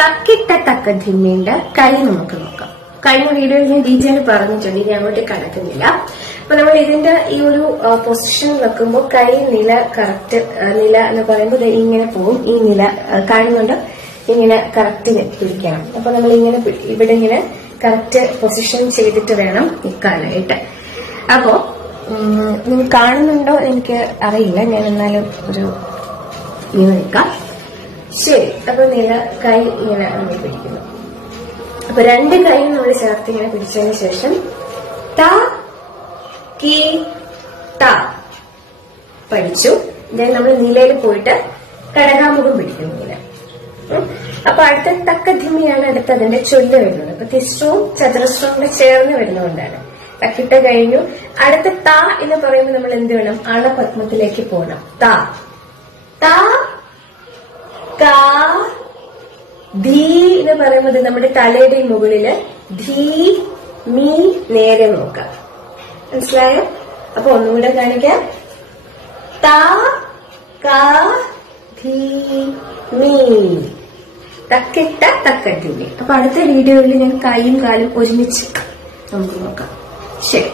തക്കിട്ട തക്കധിമ്മിന്റെ കൈ നമുക്ക് നോക്കാം. കഴിഞ്ഞ വീഡിയോയിൽ ഞാൻ ഡീറ്റെയിൽ പറഞ്ഞിട്ടുണ്ട്, ഇനി അങ്ങോട്ട് കടക്കുന്നില്ല. അപ്പൊ നമ്മൾ ഇതിന്റെ ഈ ഒരു പൊസിഷൻ വെക്കുമ്പോൾ കൈ നില കറക്റ്റ് നില എന്ന് പറയുമ്പോൾ ഇങ്ങനെ പോകും. ഈ നില കാണുന്നുണ്ട്, ഇങ്ങനെ കറക്റ്റ് പിടിക്കണം. അപ്പൊ നമ്മൾ ഇങ്ങനെ ഇവിടെ ഇങ്ങനെ കറക്റ്റ് പൊസിഷൻ ചെയ്തിട്ട് വേണം നിൽക്കാനായിട്ട്. അപ്പോ നിങ്ങൾ കാണുന്നുണ്ടോ എനിക്ക് അറിയില്ല, ഞാൻ എന്നാലും ഒരു ഇങ്ങനെ നിൽക്കാം. ശരി, അപ്പൊ നില കൈ ഇങ്ങനെ നമ്മൾ പിടിക്കുന്നു. അപ്പൊ രണ്ട് കൈയും നമ്മൾ ചേർത്ത് ഇങ്ങനെ പിടിച്ചതിന് ശേഷം ത കി ത പഠിച്ചു. then നമ്മൾ നിലയിൽ പോയിട്ട് കടകാമുഖം പിടിക്കുന്നു ഇങ്ങനെ. അപ്പൊ അടുത്ത തക്കധിമിയാണ് അടുത്ത അതിന്റെ ചൊല്ല് വരുന്നത്. അപ്പൊ തിസ്രവും ചതുരസ്രവും കൂടെ ചേർന്ന് വരുന്നതുകൊണ്ടാണ്. തക്കിട്ട കഴിഞ്ഞു. അടുത്ത ത എന്ന് പറയുമ്പോൾ നമ്മൾ എന്ത് വേണം? അണപത്മത്തിലേക്ക് പോകണം. ത ത ക ധീ എന്ന് പറയുന്നത് നമ്മുടെ തലയുടെ മുകളില് ധീ മീ നേരെ നോക്കാം. മനസ്സിലായോ? അപ്പൊ ഒന്നുകൂടെ കാണിക്കാം. ത ക ധീ മീ തക്കിട്ട തക്കധിമി. അപ്പൊ അടുത്ത വീഡിയോയിൽ ഞാൻ കൈയും കാലും ഒരുമിച്ച് നമുക്ക് നോക്കാം. ശരി.